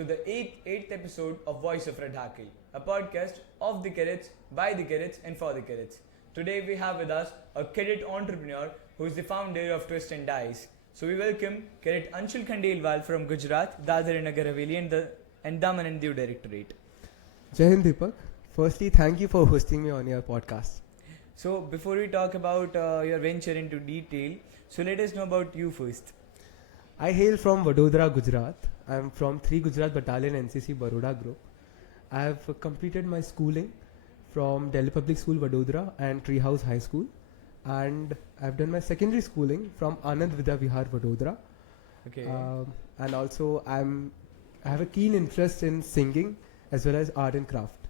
to the eighth episode of Voice of Red Hackle, a podcast of the cadets, by the cadets, and for the cadets. Today we have with us a cadet entrepreneur who is the founder of Twist and Dice. So we welcome Cadet Anshul Khandelwal from Gujrat, Dadar and Nagar Haveli and Daman and Diu Directorate. Jai Hind, Deepak. Firstly, thank you for hosting me on your podcast. So before we talk about your venture into detail, so let us know about you first. I hail from Vadodara, Gujarat. I am from 3 Gujarat Battalion NCC Baroda Group. I have completed my schooling from Delhi Public School, Vadodara and Treehouse High School. And I have done my secondary schooling from Anand Vidya Vihar, Vadodara. Okay. And also I have a keen interest in singing as well as art and craft.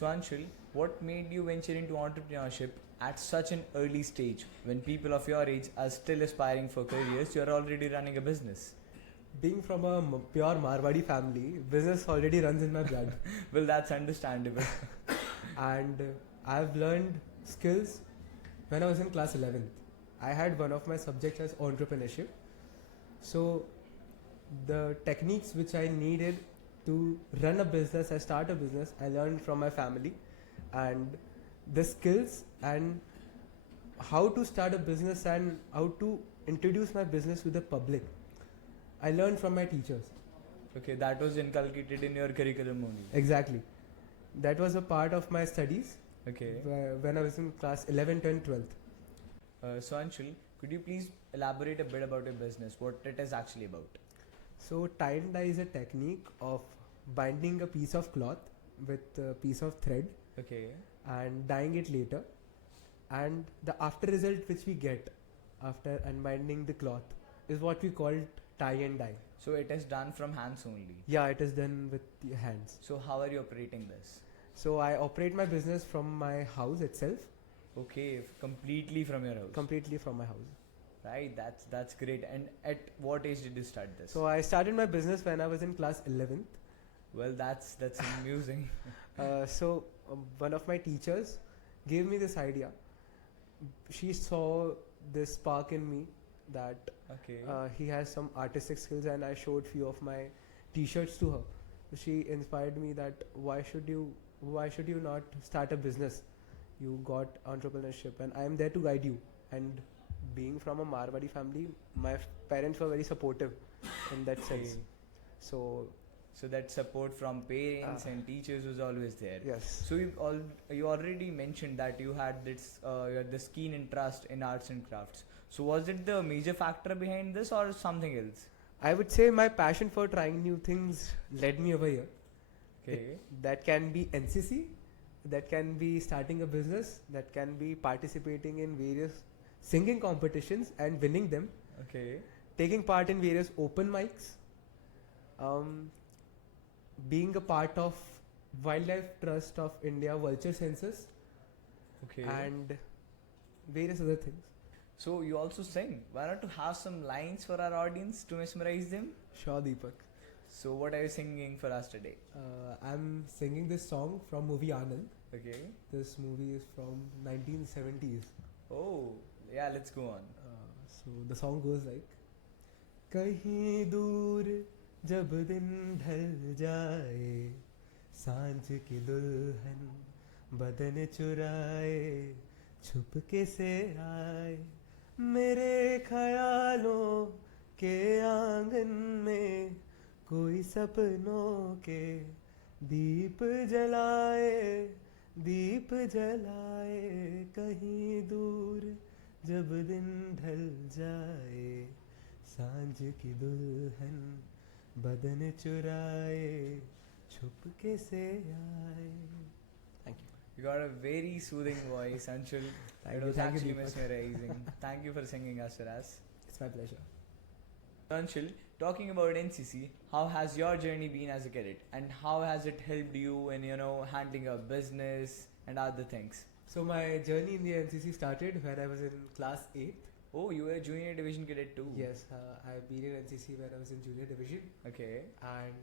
So Anshul, what made you venture into entrepreneurship at such an early stage when people of your age are still aspiring for careers? You are already running a business. Being from a pure Marwadi family, business already runs in my blood. Well, that's understandable. And I've learned skills when I was in class 11th. I had one of my subjects as entrepreneurship. So the techniques which I needed to run a business and start a business, I learned from my family. And the skills and how to start a business and how to introduce my business to the public, I learned from my teachers. Okay, that was inculcated in your curriculum only. Exactly. That was a part of my studies. Okay. When I was in class 11th and 12th. So Anshul, could you please elaborate a bit about your business, what it is actually about? So tie and dye is a technique of binding a piece of cloth with a piece of thread. Okay. And dyeing it later, and the after result which we get after unbinding the cloth is what we call tie and dye. So it is done from hands only? Yeah, it is done with the hands. So how are you operating this? So I operate my business from my house itself. Okay, completely from your house? Completely from my house. Right, that's great. And at what age did you start this? So I started my business when I was in class 11th. Well, that's amusing. So one of my teachers gave me this idea. She saw this spark in me that he has some artistic skills, and I showed few of my t-shirts to her. She inspired me that why should you not start a business? You got entrepreneurship and I am there to guide you. And being from a Marwadi family, my parents were very supportive in that sense. So that support from parents and teachers was always there. Yes. So you already mentioned that you had this keen interest in arts and crafts. So was it the major factor behind this or something else? I would say my passion for trying new things led me over here. Okay. That can be NCC, that can be starting a business, that can be participating in various singing competitions and winning them. Okay. Taking part in various open mics. Being a part of Wildlife Trust of India Vulture Census. Okay. And various other things. So you also sing. Why not to have some lines for our audience to mesmerize them? Sure, Deepak. So what are you singing for us today? I'm singing this song from movie Anand. Okay. This movie is from 1970s. Oh, yeah, let's go on. So the song goes like, कहीं दूर जब दिन ढल जाए, सांझ की दुल्हन बदन चुराए, छुपके से आए, मेरे ख्यालों के आंगन में, कोई सपनों के दीप जलाए, कहीं दूर जब दिन ढल जाए, सांझ की दुल्हन बदन चुराए, छुपके से आए. Thank you. You got a very soothing voice, Anshul. It was actually mesmerizing. Thank you for singing us for us. It's my pleasure. Anshul, talking about NCC, how has your journey been as a cadet, and how has it helped you in handling a business and other things? So my journey in the NCC started when I was in class 8th. Oh, you were a junior division cadet too? Yes, I've been in NCC when I was in junior division. Okay. And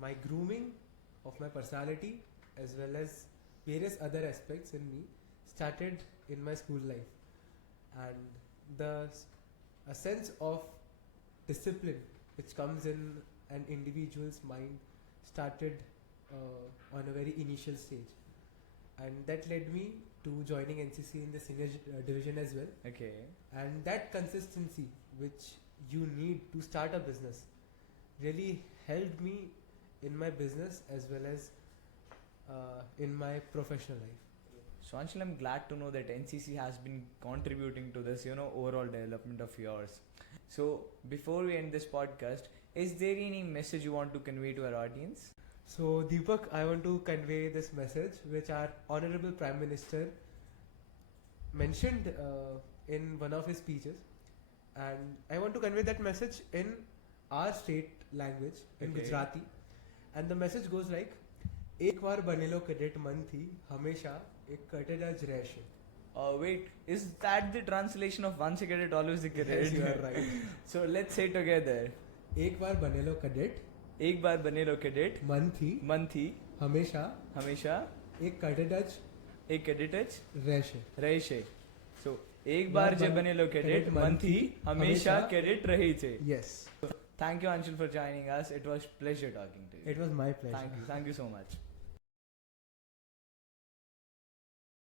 my grooming of my personality as well as various other aspects in me started in my school life. And a sense of discipline which comes in an individual's mind started on a very initial stage, and that led me to joining NCC in the senior division as well. Okay. And that consistency which you need to start a business really helped me in my business as well as in my professional life. So Anshul, I'm glad to know that NCC has been contributing to this, overall development of yours. So before we end this podcast, is there any message you want to convey to our audience? So Deepak, I want to convey this message which our Honorable Prime Minister mentioned in one of his speeches, and I want to convey that message in our state language, in Gujarati, and the message goes like, एक बार बनेलो cadet मन थी हमेशा एक cadet आज रहशे. Wait, is that the translation of once a cadet, always a cadet? Yes, you are right. So let's say together. एक बार बनेलो cadet एक बार बनेलो कैडेट मन थी हमेशा एक कैडेट आज रहशे. So एक बार जब बनेलो कैडेट मन थी हमेशा कैडेट रही थे. Yes. Thank you, Anshul, for joining us. It was pleasure talking to you. It was my pleasure. Thank you so much.